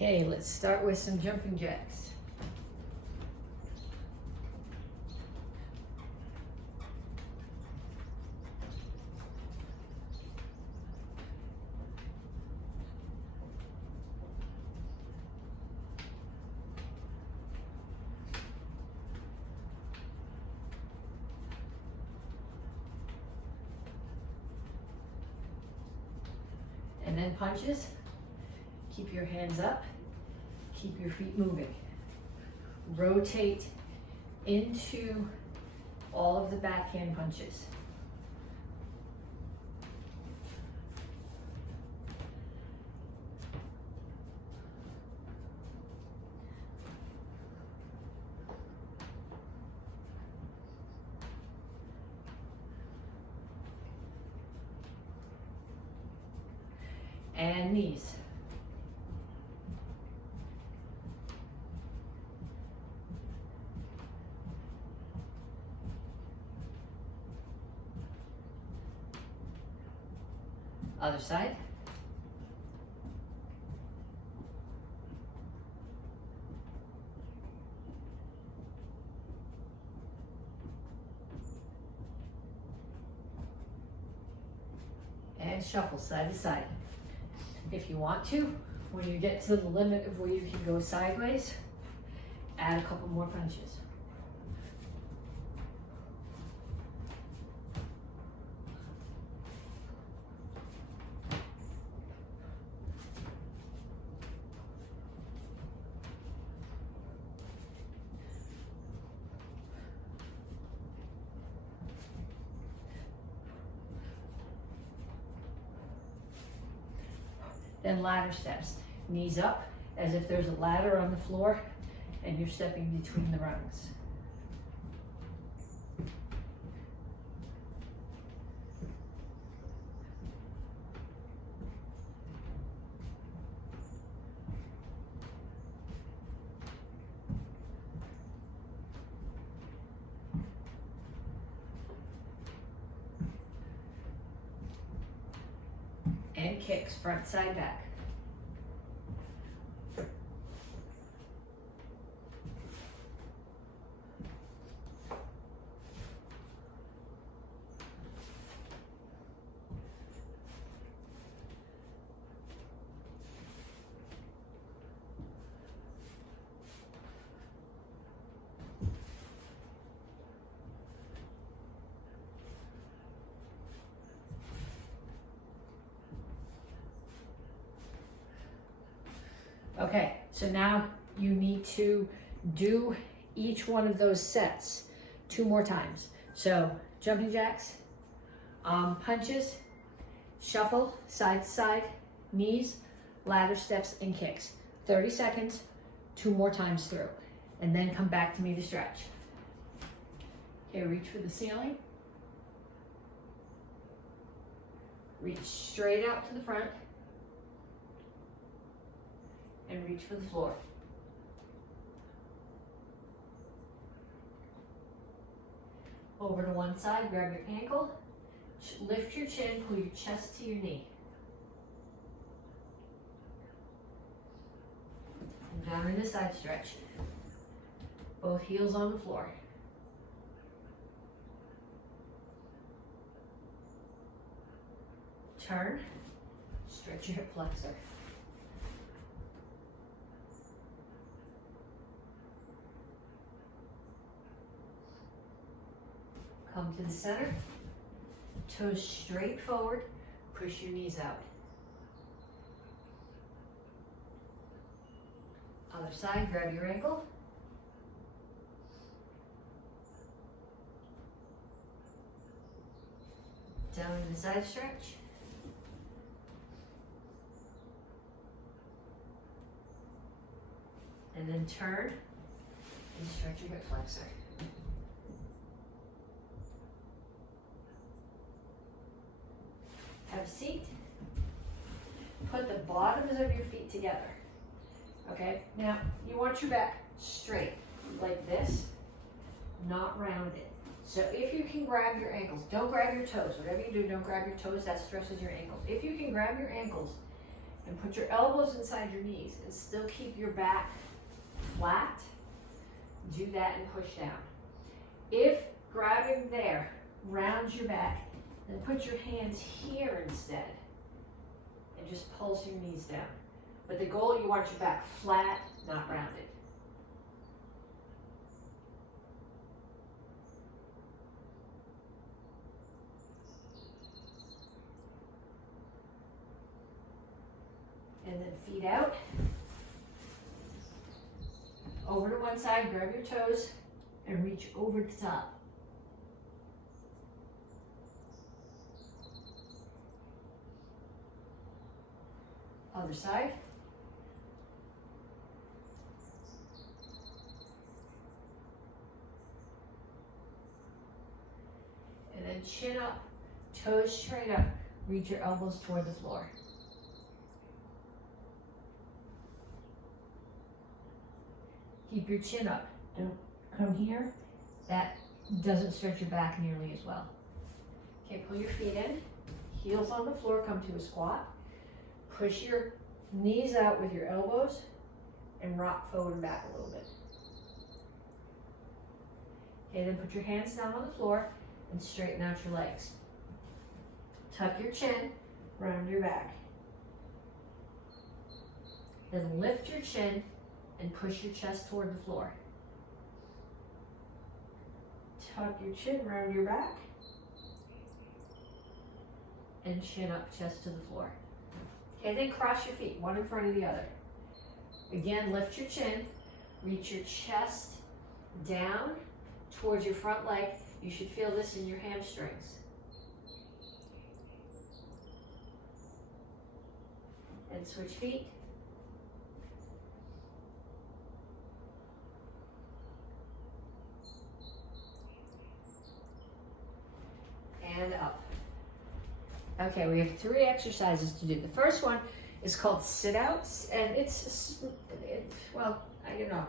Okay, let's start with some jumping jacks. And then punches. Keep your hands up. Keep your feet moving. Rotate into all of the backhand punches. And knees. Other side. And shuffle side to side. If you want to, when you get to the limit of where you can go sideways, add a couple more punches. Then ladder steps. Knees up as if there's a ladder on the floor and you're stepping between the rungs. And kicks, front, side, back. Okay, so now you need to do each one of those sets 2 more times. So jumping jacks, punches, shuffle, side to side, knees, ladder steps, and kicks. 30 seconds, 2 more times through. And then come back to me to stretch. Okay, reach for the ceiling. Reach straight out to the front. And reach for the floor. Over to one side, grab your ankle, lift your chin, pull your chest to your knee. And down in the side stretch. Both heels on the floor. Turn, stretch your hip flexor. Come to the center, toes straight forward, push your knees out. Other side, grab your ankle. Down in the side stretch. And then turn and stretch your hip flexor. Have a seat. Put the bottoms of your feet together. Okay, now you want your back straight like this, not rounded. So if you can grab your ankles, don't grab your toes. Whatever you do, don't grab your toes, that stresses your ankles. If you can grab your ankles and put your elbows inside your knees and still keep your back flat, do that and push down. If grabbing there rounds your back, then put your hands here instead and just pulse your knees down. But the goal, you want your back flat, not rounded. And then feet out. Over to one side, grab your toes, and reach over the top. Other side. And then chin up, toes straight up, reach your elbows toward the floor. Keep your chin up. Don't come here. That doesn't stretch your back nearly as well. Okay, pull your feet in. Heels on the floor, come to a squat. Push your knees out with your elbows and rock forward and back a little bit. Okay, then put your hands down on the floor and straighten out your legs. Tuck your chin, round your back. Then lift your chin and push your chest toward the floor. Tuck your chin, round your back. And chin up, chest to the floor. Okay, then cross your feet, one in front of the other. Again, lift your chin, reach your chest down towards your front leg. You should feel this in your hamstrings. And switch feet. And up. Okay, we have 3 exercises to do. The first one is called sit-outs, and well, I don't know.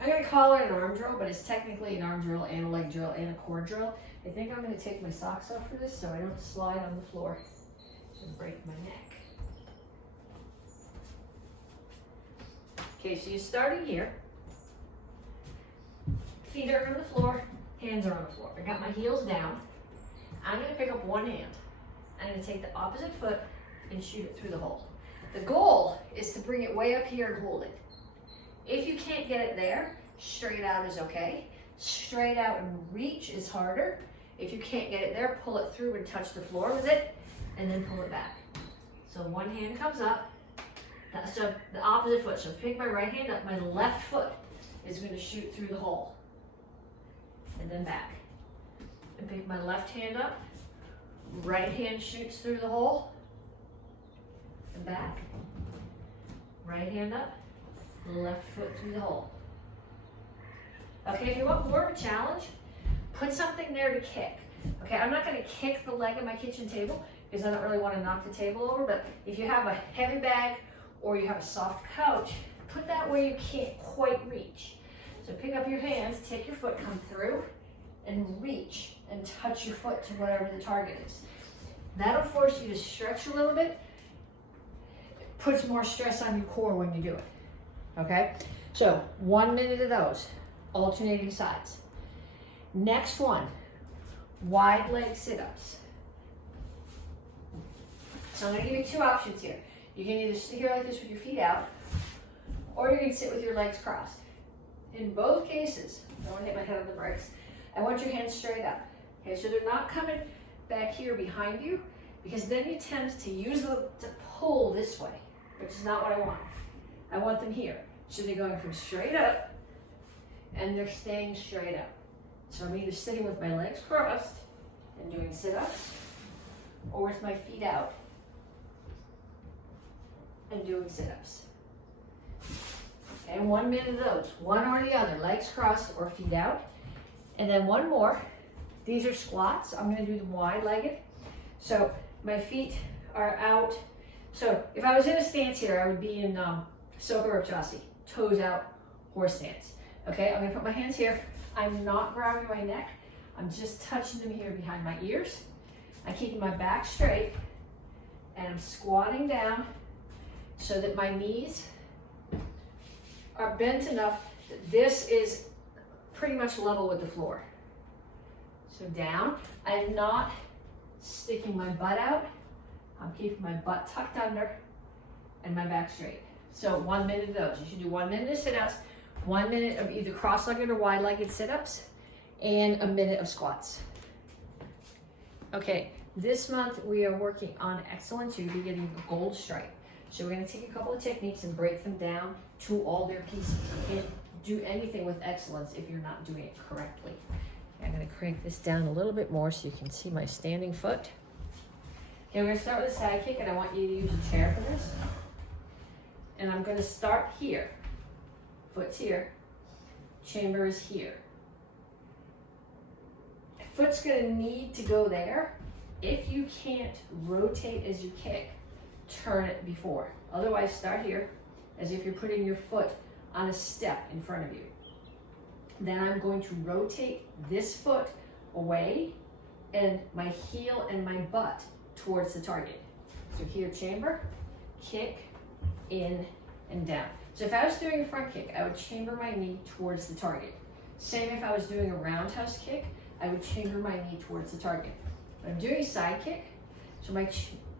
I'm going to call it an arm drill, but it's technically an arm drill and a leg drill and a core drill. I think I'm going to take my socks off for this so I don't slide on the floor and break my neck. Okay, so you're starting here. Feet are on the floor, hands are on the floor. I got my heels down. I'm going to pick up one hand. I'm going to take the opposite foot and shoot it through the hole. The goal is to bring it way up here and hold it. If you can't get it there, straight out is okay. Straight out and reach is harder. If you can't get it there, pull it through and touch the floor with it, and then pull it back. So one hand comes up. So the opposite foot. So pick my right hand up. My left foot is going to shoot through the hole. And then back. And pick my left hand up. Right hand shoots through the hole. And back. Right hand up. Left foot through the hole. Okay, if you want more of a challenge, put something there to kick. Okay, I'm not going to kick the leg of my kitchen table because I don't really want to knock the table over, but if you have a heavy bag or you have a soft couch, put that where you can't quite reach. So pick up your hands, take your foot, come through, and reach and touch your foot to whatever the target is. That'll force you to stretch a little bit. It puts more stress on your core when you do it. Okay, so 1 minute of those, alternating sides. Next one, wide leg sit-ups. So I'm going to give you 2 options here. You can either sit here like this with your feet out, or you can sit with your legs crossed. In both cases, I don't want to hit my head on the brakes, I want your hands straight up. Okay, so they're not coming back here behind you, because then you tend to use them to pull this way, which is not what I want. I want them here. So they're going from straight up, and they're staying straight up. So I'm either sitting with my legs crossed and doing sit-ups, or with my feet out and doing sit-ups. And 1 minute of those, one or the other, legs crossed or feet out. And then one more. These are squats. I'm going to do them wide-legged. So my feet are out. So if I was in a stance here, I would be in Soka, toes out, horse stance. Okay, I'm going to put my hands here. I'm not grabbing my neck. I'm just touching them here behind my ears. I'm keeping my back straight, and I'm squatting down so that my knees are bent enough that this is pretty much level with the floor. So down. I'm not sticking my butt out. I'm keeping my butt tucked under and my back straight. So 1 minute of those. You should do 1 minute of sit-ups, 1 minute of either cross-legged or wide-legged sit-ups, and a minute of squats. Okay, this month we are working on excellence. You'll be getting a gold stripe. So we're going to take a couple of techniques and break them down to all their pieces. You can't do anything with excellence if you're not doing it correctly. Okay, I'm going to crank this down a little bit more so you can see my standing foot. Okay, we're going to start with a side kick, and I want you to use a chair for this. And I'm going to start here. Foot's here. Chamber is here. Foot's going to need to go there. If you can't rotate as you kick, turn it before. Otherwise, start here as if you're putting your foot on a step in front of you. Then I'm going to rotate this foot away and my heel and my butt towards the target. So here, chamber, kick, in and down. So if I was doing a front kick, I would chamber my knee towards the target. Same if I was doing a roundhouse kick, I would chamber my knee towards the target. When I'm doing a side kick, so my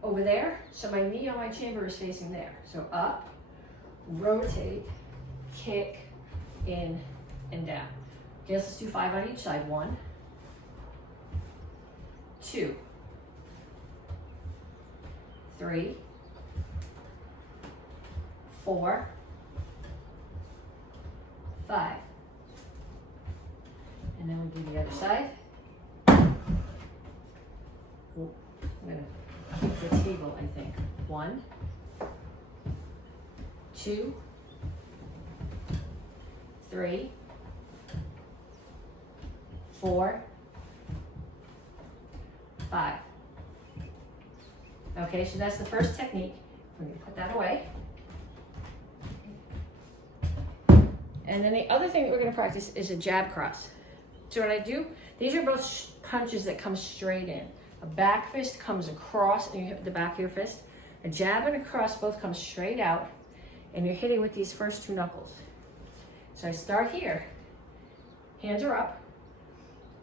over there, so my knee on my chamber is facing there. So up, rotate, kick, in, and down. Okay, let's do 5 on each side. 1, 2, 3, 4, 5. And then we'll do the other side. I'm going to keep the table, I think. 1, 2, 3, 4, 5. Okay, so that's the first technique. We're going to put that away. And then the other thing that we're going to practice is a jab cross. So what I do, these are both punches that come straight in. A back fist comes across and you hit the back of your fist. A jab and a cross both come straight out and you're hitting with these first 2 knuckles. So I start here, hands are up,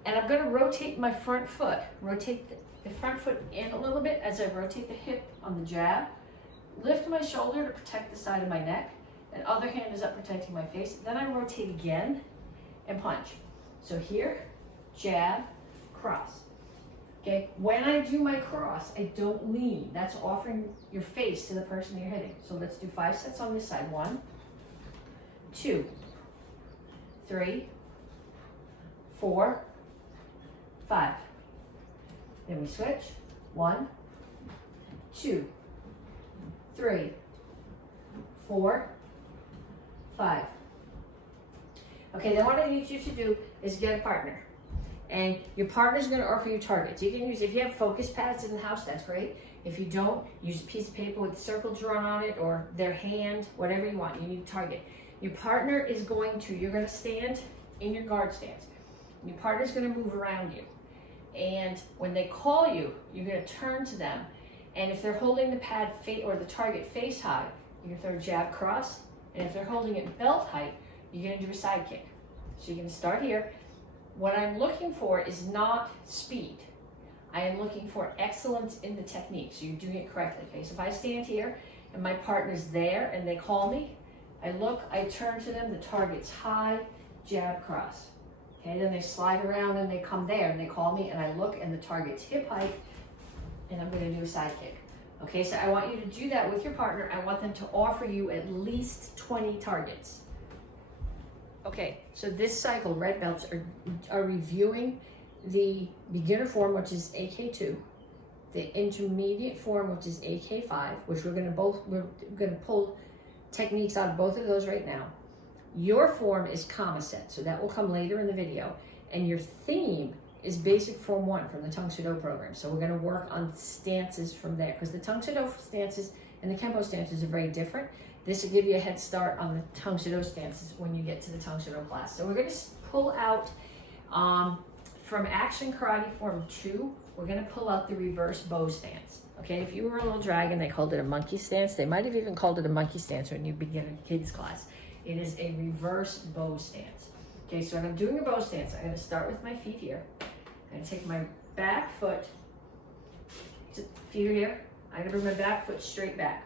and I'm going to rotate my front foot. Rotate the front foot in a little bit as I rotate the hip on the jab. Lift my shoulder to protect the side of my neck. And other hand is up protecting my face. Then I rotate again and punch. So here, jab, cross. Okay, when I do my cross, I don't lean. That's offering your face to the person you're hitting. So let's do 5 sets on this side. 1, 2, 3, 4, 5. Then we switch. 1, 2, 3, 4, 5. Okay, then what I need you to do is get a partner. And your partner's going to offer you targets. You can use, if you have focus pads in the house, that's great. If you don't, use a piece of paper with circles drawn on it or their hand, whatever you want. You need a target. Your partner is going to, you're going to stand in your guard stance. Your partner's going to move around you. And when they call you, you're going to turn to them. And if they're holding the pad or the target face high, you're going to throw a jab cross. And if they're holding it belt height, you're going to do a side kick. So you're going to start here. What I'm looking for is not speed. I am looking for excellence in the technique. So you're doing it correctly. Okay, so if I stand here and my partner's there and they call me, I look, I turn to them, the target's high, jab cross. Okay, then they slide around and they come there and they call me and I look and the target's hip height and I'm going to do a side kick. Okay, so I want you to do that with your partner. I want them to offer you at least 20 targets. Okay, so this cycle, red belts are reviewing the beginner form, which is AK2, the intermediate form, which is AK5, which we're gonna pull techniques out of both of those right now. Your form is comma set, so that will come later in the video. And your theme is basic form 1 from the Tang Soo Do program. So we're gonna work on stances from there, because the Tang Soo Do stances and the Kempo stances are very different. This will give you a head start on the Tang Soo Do stances when you get to the Tang Soo Do class. So we're going to pull out from Action Karate Form 2, we're going to pull out the reverse bow stance. Okay, if you were a little dragon, they called it a monkey stance. They might have even called it a monkey stance when you begin in kids class. It is a reverse bow stance. Okay, so when I'm doing a bow stance, I'm gonna start with my feet here. I'm gonna take my back foot, feet are here. I'm gonna bring my back foot straight back.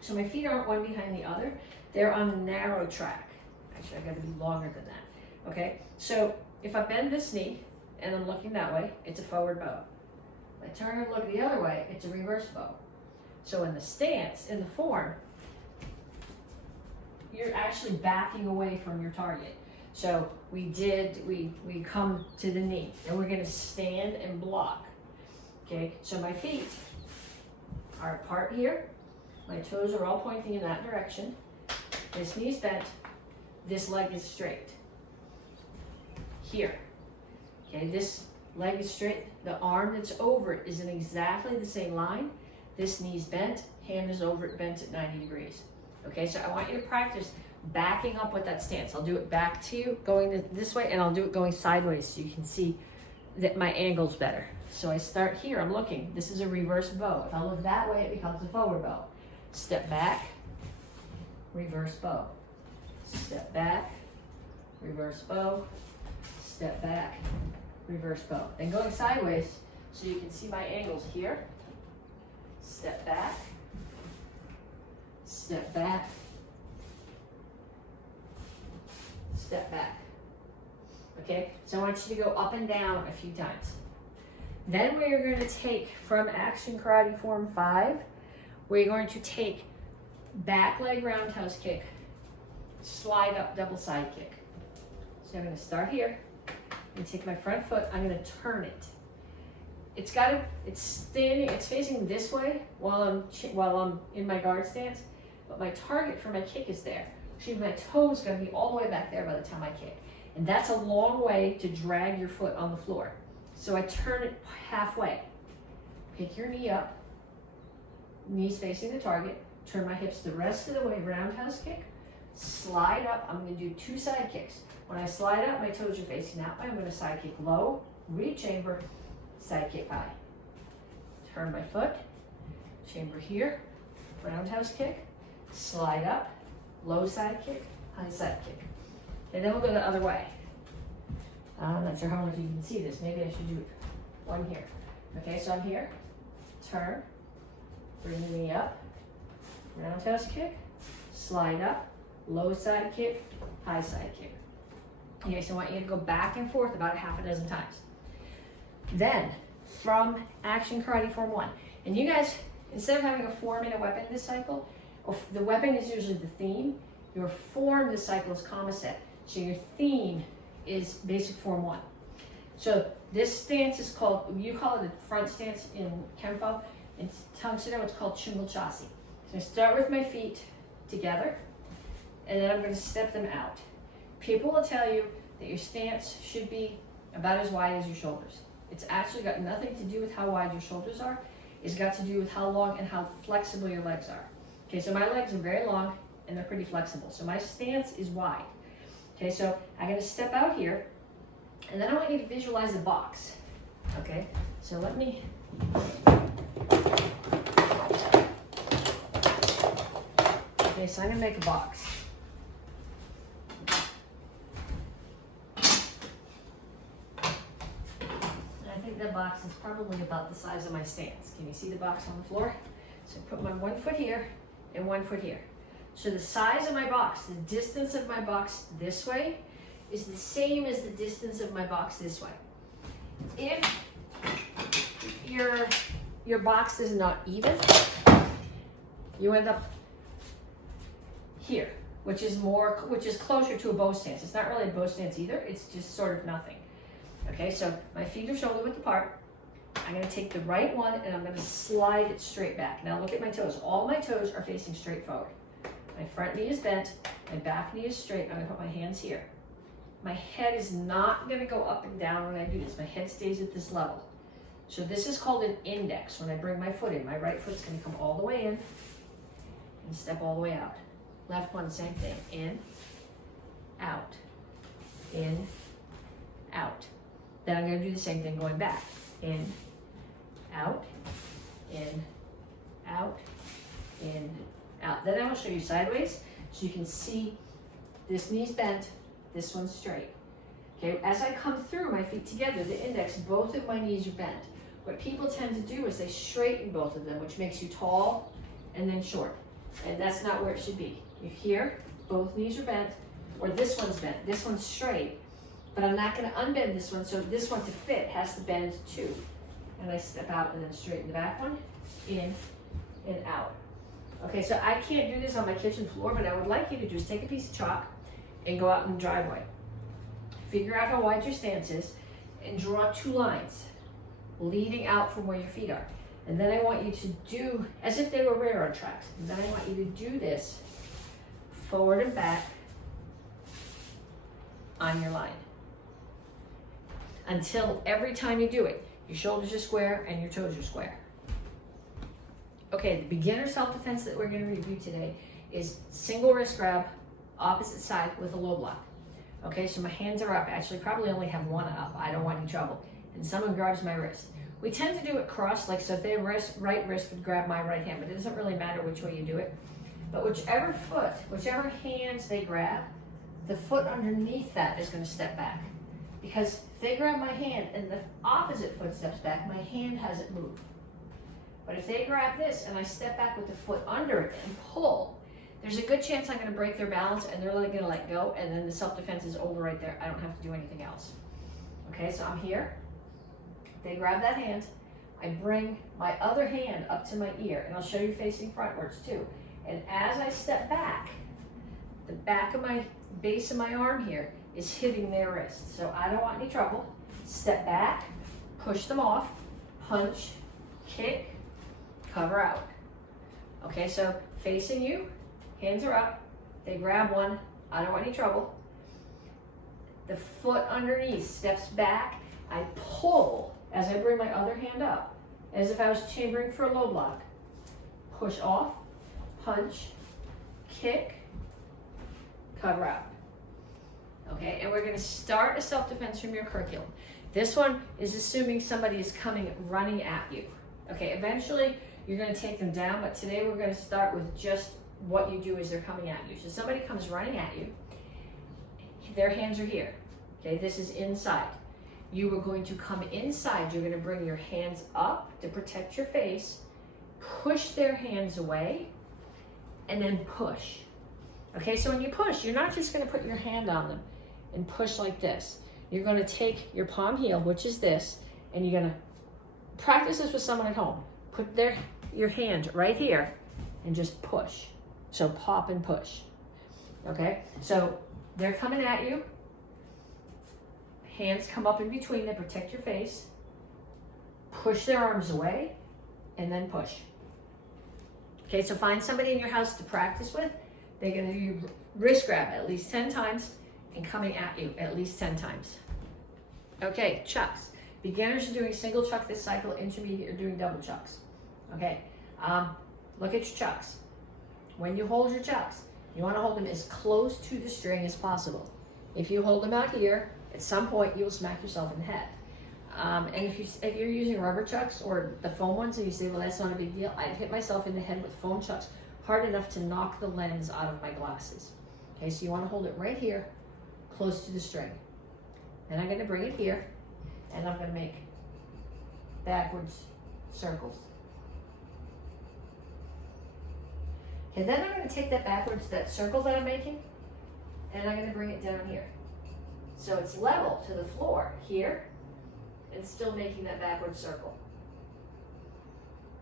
So my feet aren't one behind the other. They're on a narrow track. Actually, I gotta be longer than that. Okay, so if I bend this knee and I'm looking that way, it's a forward bow. If I turn and look the other way, it's a reverse bow. So in the stance, in the form, you're actually backing away from your target. So we come to the knee and we're gonna stand and block. Okay, so my feet are apart here. My toes are all pointing in that direction. This knee's bent, this leg is straight. Here, okay, this leg is straight. The arm that's over it is in exactly the same line. This knee's bent, hand is over it, bent at 90 degrees. Okay, so I want you to practice backing up with that stance. I'll do it back to you, going this way, and I'll do it going sideways so you can see that my angle's better. So I start here, I'm looking. This is a reverse bow. If I look that way, it becomes a forward bow. Step back, reverse bow. Step back, reverse bow. Step back, reverse bow. Then going sideways so you can see my angles here. Step back, step back, step back. Okay, so I want you to go up and down a few times. Then we're going to take from Action Karate Form 5, we're going to take back leg roundhouse kick, slide up double side kick. So I'm going to start here. I'm going to take my front foot, I'm going to turn it. It's standing, it's facing this way while I'm in my guard stance, but my target for my kick is there. Actually, my toe is going to be all the way back there by the time I kick. And that's a long way to drag your foot on the floor. So I turn it halfway. Pick your knee up, knees facing the target, turn my hips the rest of the way, roundhouse kick, slide up. I'm going to do 2 side kicks. When I slide up, my toes are facing that way. I'm going to side kick low, re-chamber, side kick high. Turn my foot, chamber here, roundhouse kick, slide up, low side kick, high side kick. And then we'll go the other way. I'm not sure how much you can see this. Maybe I should do one here. Okay, so I'm here, turn, bring the knee up, roundhouse kick, slide up, low side kick, high side kick. Okay, so I want you to go back and forth about 6 times. Then, from Action Karate Form 1, and you guys, instead of having a form and a weapon this cycle, or the weapon is usually the theme, your form this cycle is composite. So your theme is basic form 1. So this stance is called, you call it a front stance in Kempo. In Tang Soo Do, it's called Chungal Chassi. So I start with my feet together, and then I'm going to step them out. People will tell you that your stance should be about as wide as your shoulders. It's actually got nothing to do with how wide your shoulders are. It's got to do with how long and how flexible your legs are. Okay, so my legs are very long and they're pretty flexible. So my stance is wide. Okay, so I'm going to step out here, and then I want you to visualize the box. Okay, so let me. Okay, so I'm going to make a box. And I think that box is probably about the size of my stance. Can you see the box on the floor? So I put my 1 foot here and 1 foot here. So the size of my box, the distance of my box this way, is the same as the distance of my box this way. If your box is not even, you end up here, which is closer to a bow stance. It's not really a bow stance either. It's just sort of nothing. Okay, so my feet are shoulder width apart. I'm going to take the right one and I'm going to slide it straight back. Now look at my toes. All my toes are facing straight forward. My front knee is bent, my back knee is straight. I'm going to put my hands here. My head is not going to go up and down when I do this. My head stays at this level. So this is called an index. When I bring my foot in, my right foot's going to come all the way in and step all the way out. Left one, same thing. In, out, in, out. Then I'm going to do the same thing going back. In, out, in, out, in, out. Then I will show you sideways so you can see this knee's bent, this one's straight. Okay, as I come through my feet together, the index, both of my knees are bent. What people tend to do is they straighten both of them, which makes you tall and then short. And that's not where it should be. You're here, both knees are bent, or this one's bent, this one's straight, but I'm not gonna unbend this one, so this one to fit has to bend too. And I step out and then straighten the back one, in and out. Okay, so I can't do this on my kitchen floor, but I would like you to do is take a piece of chalk and go out in the driveway. Figure out how wide your stance is and draw 2 lines leading out from where your feet are. And then I want you to do, as if they were railroad tracks, and then I want you to do this forward and back on your line. Until every time you do it, your shoulders are square and your toes are square. Okay, the beginner self-defense that we're gonna review today is single wrist grab, opposite side with a low block. Okay, so my hands are up. Actually, probably only have one up. I don't want any trouble. And someone grabs my wrist. We tend to do it crossed, like so if their right wrist would grab my right hand, but it doesn't really matter which way you do it. But whichever foot, whichever hands they grab, the foot underneath that is gonna step back. Because if they grab my hand and the opposite foot steps back, my hand hasn't moved. But if they grab this and I step back with the foot under it and pull, there's a good chance I'm gonna break their balance and they're gonna let go, and then the self-defense is over right there. I don't have to do anything else. Okay, so I'm here. They grab that hand. I bring my other hand up to my ear, and I'll show you facing frontwards too. And as I step back, the back of my base of my arm here is hitting their wrist. So I don't want any trouble. Step back, push them off, punch, kick, cover out. Okay, so facing you, hands are up, they grab one, I don't want any trouble. The foot underneath steps back, I pull as I bring my other hand up, as if I was chambering for a low block. Push off, punch, kick, cover out. Okay, and we're gonna start a self-defense from your curriculum. This one is assuming somebody is coming running at you. Okay, eventually you're gonna take them down, but today we're gonna start with just what you do as they're coming at you. So somebody comes running at you, their hands are here. Okay, this is inside. You are going to come inside, you're gonna bring your hands up to protect your face, push their hands away, and then push. Okay, so when you push, you're not just gonna put your hand on them and push like this. You're gonna take your palm heel, which is this, and you're gonna practice this with someone at home. Put your hand right here and just push. So pop and push. Okay, so they're coming at you. Hands come up in between them, protect your face. Push their arms away and then push. Okay, so find somebody in your house to practice with. They're gonna do your wrist grab at least 10 times and coming at you at least 10 times. Okay, chucks. Beginners are doing single chuck this cycle, intermediate are doing double chucks. Okay, look at your chucks. When you hold your chucks, you wanna hold them as close to the string as possible. If you hold them out here, at some point you'll smack yourself in the head. And if you're using rubber chucks or the foam ones and you say, well, that's not a big deal, I've hit myself in the head with foam chucks hard enough to knock the lens out of my glasses. Okay, so you wanna hold it right here, close to the string. Then I'm gonna bring it here, and I'm gonna make backwards circles. Okay, then I'm gonna take that backwards, that circle that I'm making, and I'm gonna bring it down here. So it's level to the floor here, and still making that backward circle.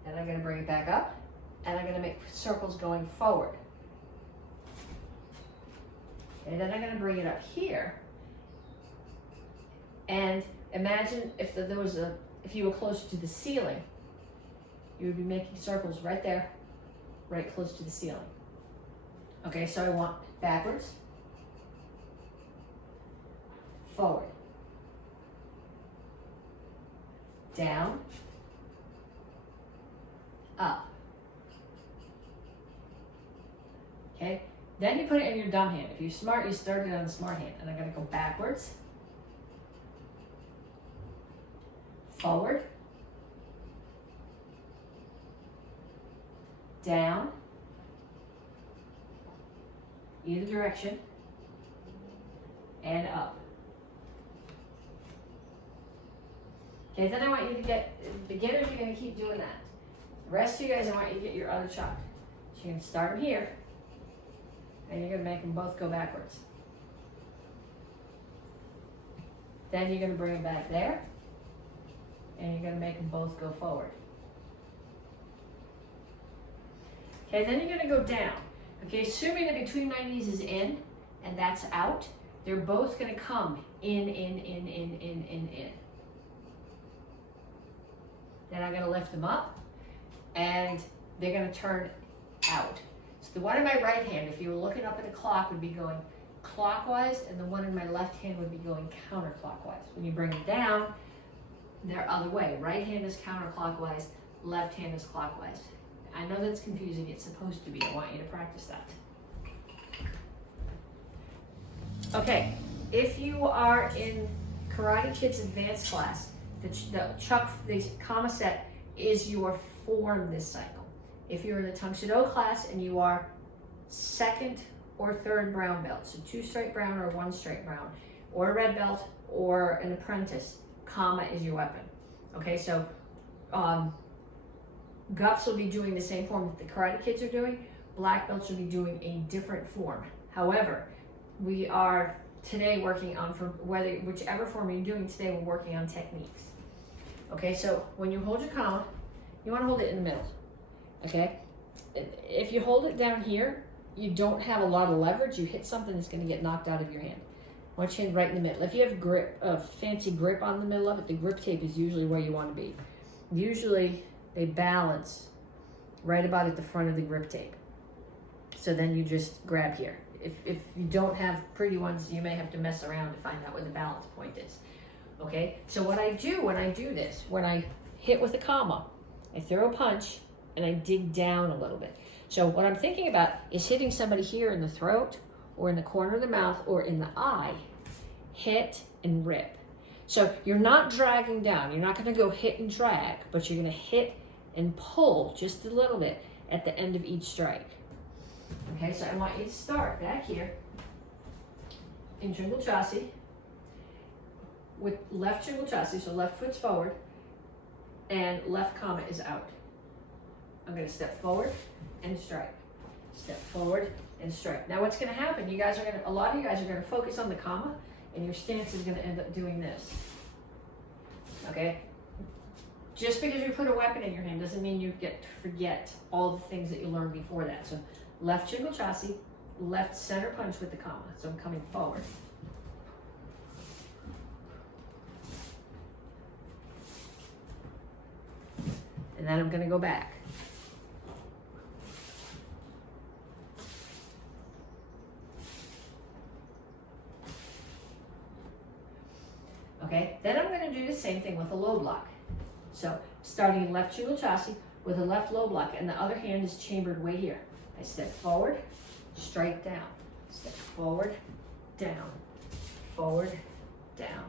Then I'm gonna bring it back up, and I'm gonna make circles going forward. And then I'm gonna bring it up here, and imagine if if you were closer to the ceiling, you would be making circles right there, right close to the ceiling. Okay, so I want backwards, forward, down, up. Okay, then you put it in your dumb hand. If you're smart, you start it on the smart hand. And I'm gonna go backwards, forward, down, either direction, and up. Okay, then I want you to get, beginners, you're gonna keep doing that. The rest of you guys, I want you to get your other chuck. So you're gonna start them here, and you're gonna make them both go backwards. Then you're gonna bring them back there, and you're gonna make them both go forward. Okay, then you're gonna go down. Okay, assuming that between my knees is in, and that's out, they're both gonna come in. Then I'm gonna lift them up, and they're gonna turn out. So the one in my right hand, if you were looking up at a clock, would be going clockwise, and the one in my left hand would be going counterclockwise. When you bring them down, they're other way. Right hand is counterclockwise, left hand is clockwise. I know that's confusing, it's supposed to be. I want you to practice that. Okay, if you are in Karate Kid's advanced class, the comma set is your form this cycle. If you're in the Tang Soo Do class and you are second or third brown belt, so 2 straight brown or 1 straight brown, or a red belt or an apprentice, comma is your weapon. Okay, so Gups will be doing the same form that the Karate Kids are doing. Black belts will be doing a different form. However, we are today working on, for whichever form you're doing today, we're working on techniques. Okay, so when you hold your comma, you want to hold it in the middle. Okay, if you hold it down here, you don't have a lot of leverage. You hit something that's going to get knocked out of your hand. I want your hand right in the middle. If you have grip, a fancy grip on the middle of it, the grip tape is usually where you want to be. Usually they balance right about at the front of the grip tape. So then you just grab here. If you don't have pretty ones, you may have to mess around to find out where the balance point is. Okay, so what I do when I do this, when I hit with a comma, I throw a punch and I dig down a little bit. So what I'm thinking about is hitting somebody here in the throat or in the corner of the mouth or in the eye. Hit and rip. So you're not dragging down. You're not going to go hit and drag, but you're going to hit and pull just a little bit at the end of each strike. Okay, so I want you to start back here in Tringle Chassi with left Tringle Chassi, so left foot's forward and left comma is out. I'm going to step forward and strike. Step forward and strike. Now what's going to happen, a lot of you guys are going to focus on the comma and your stance is going to end up doing this. Okay? Just because you put a weapon in your hand doesn't mean you get to forget all the things that you learned before that. So left Tringle Chassi, left center punch with the comma. So I'm coming forward. And then I'm going to go back. Okay, then I'm going to do the same thing with a low block. So starting in left Tringle Chassi with a left low block, and the other hand is chambered way here. I step forward, strike down. Step forward, down, forward, down.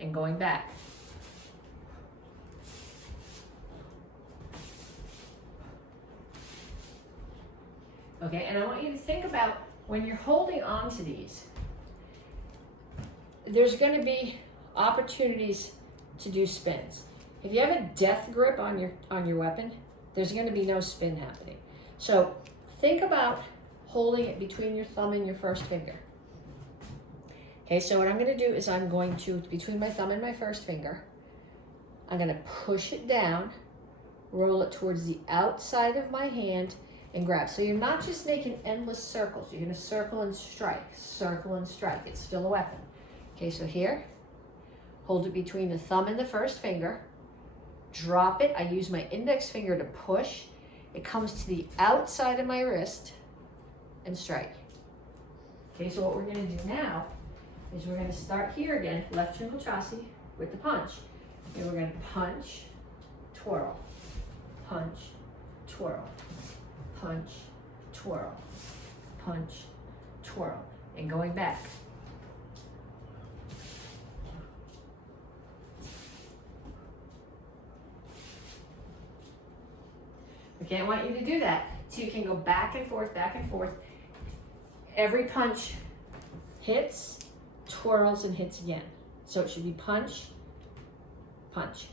And going back. Okay, and I want you to think about when you're holding on to these, there's going to be opportunities to do spins. If you have a death grip on your weapon, there's going to be no spin happening. So think about holding it between your thumb and your first finger. Okay, so what I'm going to do is I'm going to, between my thumb and my first finger, I'm going to push it down, roll it towards the outside of my hand, and grab. So you're not just making endless circles. You're going to circle and strike, circle and strike. It's still a weapon. Okay, so here, hold it between the thumb and the first finger, drop it. I use my index finger to push. It comes to the outside of my wrist and strike. Okay, so what we're going to do now is we're going to start here again, left Tringle Chassi with the punch. And we're going to punch, twirl, punch, twirl, punch, twirl, punch, twirl, and going back. Again, I want you to do that. So you can go back and forth, back and forth. Every punch hits, twirls, and hits again. So it should be punch, punch,